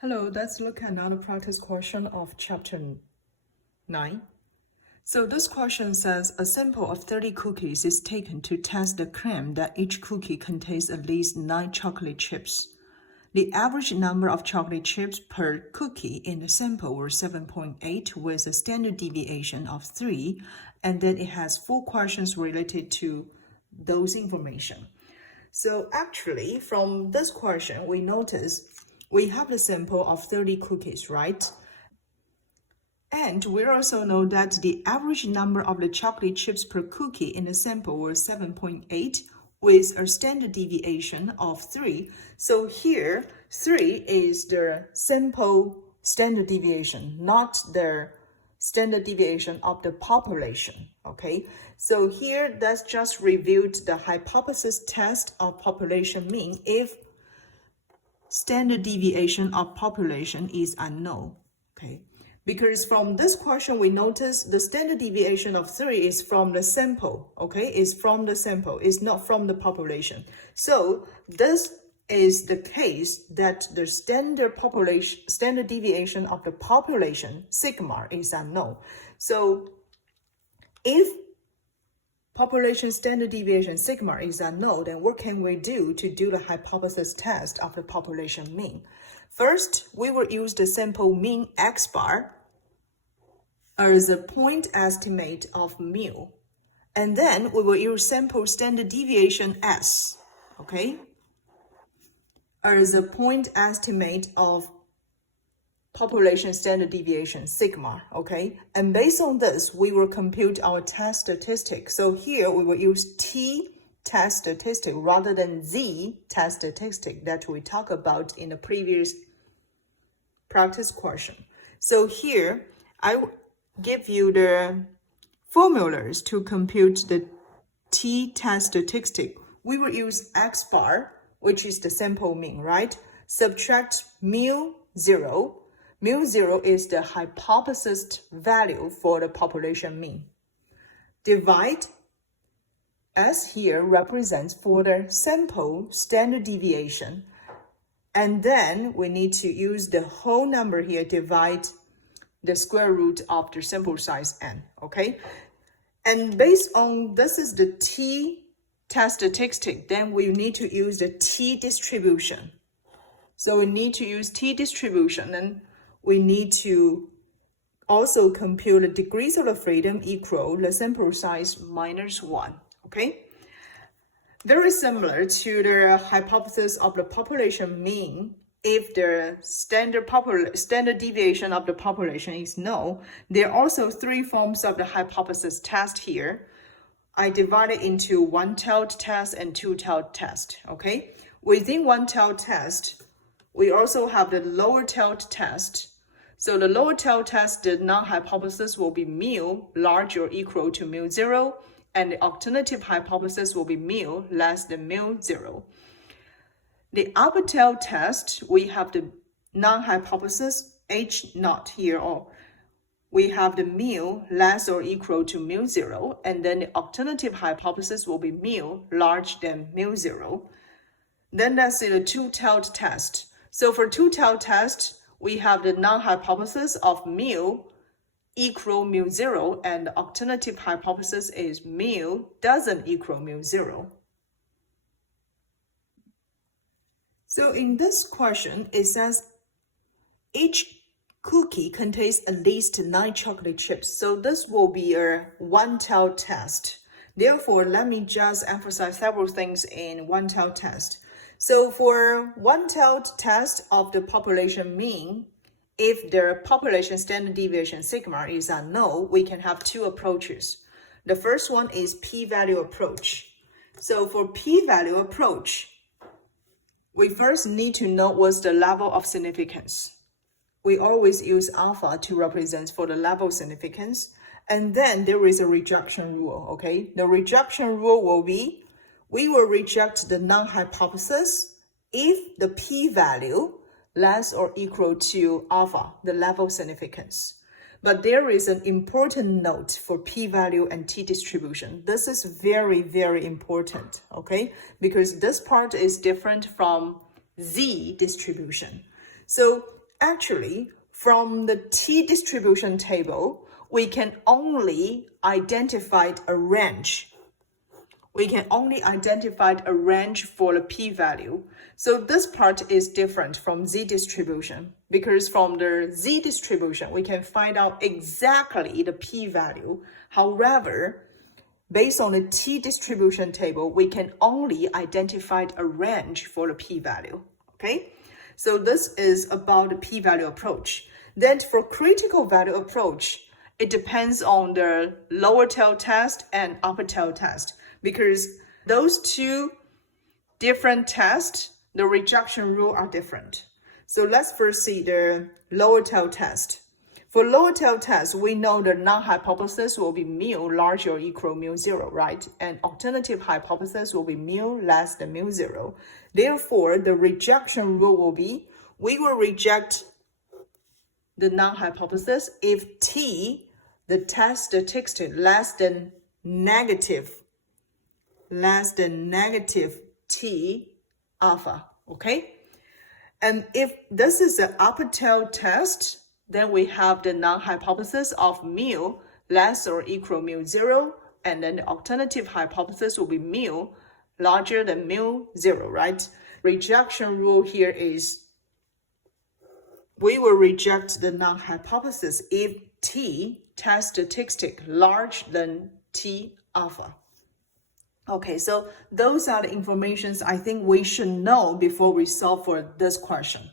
Hello, let's look at another practice question of chapter 9. So this question says a sample of 30 cookies is taken to test the claim that each cookie contains at least 9 chocolate chips. The average number of chocolate chips per cookie in the sample were 7.8 with a standard deviation of 3, and then it has 4 questions related to those information. So actually, from this question, we notice we have the sample of 30 cookies, right? And we also know that the average number of the chocolate chips per cookie in the sample was 7.8 with a standard deviation of 3. So here, 3 is the sample standard deviation, not the standard deviation of the population, okay? So here, let's just review the hypothesis test of population mean if standard deviation of population is unknown, okay? Because from this question, we notice the standard deviation of 3 is from the sample, okay? Is from the sample, is not from the population. So this is the case that the standard deviation of the population, sigma, is unknown. So if population standard deviation sigma is unknown, then what can we do to do the hypothesis test of the population mean? First, we will use the sample mean x bar as a point estimate of mu. And then we will use sample standard deviation s, okay, as a point estimate of population standard deviation sigma, okay? And based on this, we will compute our test statistic. So here we will use t test statistic rather than z test statistic that we talked about in the previous practice question. So here I give you the formulas to compute the t test statistic. We will use x bar, which is the sample mean, right? Subtract mu 0. Mu 0 is the hypothesis value for the population mean. Divide S here represents for the sample standard deviation. And then we need to use the whole number here, divide the square root of the sample size n, okay? And based on this is the t test statistic, then we need to use the t distribution. So we need to use t distribution, and we need to also compute the degrees of the freedom equal the sample size minus 1, okay? Very similar to the hypothesis of the population mean. If the standard deviation of the population is known, there are also 3 forms of the hypothesis test here. I divide it into one-tailed test and two-tailed test, okay? Within one-tailed test, we also have the lower-tailed test. So the lower-tailed test, the non-hypothesis will be mu large or equal to mu 0, and the alternative hypothesis will be mu less than mu 0. The upper-tailed test, we have the non-hypothesis H0 here, or we have the mu less or equal to mu 0, and then the alternative hypothesis will be mu larger than mu 0. Then let's see the two-tailed test. So for two-tailed test, we have the non-hypothesis of mu equal mu 0, and the alternative hypothesis is mu doesn't equal mu 0. So in this question, it says each cookie contains at least 9 chocolate chips. So this will be a one-tailed test. Therefore, let me just emphasize several things in one-tailed test. So for one-tailed test of the population mean, if the population standard deviation sigma is unknown, we can have 2 approaches. The first one is p-value approach. So for p-value approach, we first need to know what's the level of significance. We always use alpha to represent for the level of significance. And then there is a rejection rule, okay? The rejection rule will be, we will reject the non-hypothesis if the p-value less or equal to alpha, the level of significance. But there is an important note for p-value and t-distribution. This is very, very important, okay? Because this part is different from z distribution. So actually, from the t-distribution table, we can only identify a range. We can only identify a range for the p-value. So this part is different from z-distribution, because from the z-distribution, we can find out exactly the p-value. However, based on the t-distribution table, we can only identify a range for the p-value, okay? So this is about the p-value approach. Then for critical value approach, it depends on the lower tail test and upper tail test, because those two different tests, the rejection rule are different. So let's first see the lower tail test. For lower tail test, we know the null-hypothesis will be mu larger or equal mu 0, right? And alternative hypothesis will be mu less than mu 0. Therefore, the rejection rule will be, we will reject the null-hypothesis if t, the test statistic, less than negative t alpha, okay? And if this is an upper tail test, then we have the null-hypothesis of mu less or equal mu 0, and then the alternative hypothesis will be mu larger than mu 0, right? Rejection rule here is we will reject the null-hypothesis if t, test statistic, larger than t alpha. Okay, so those are the informations I think we should know before we solve for this question.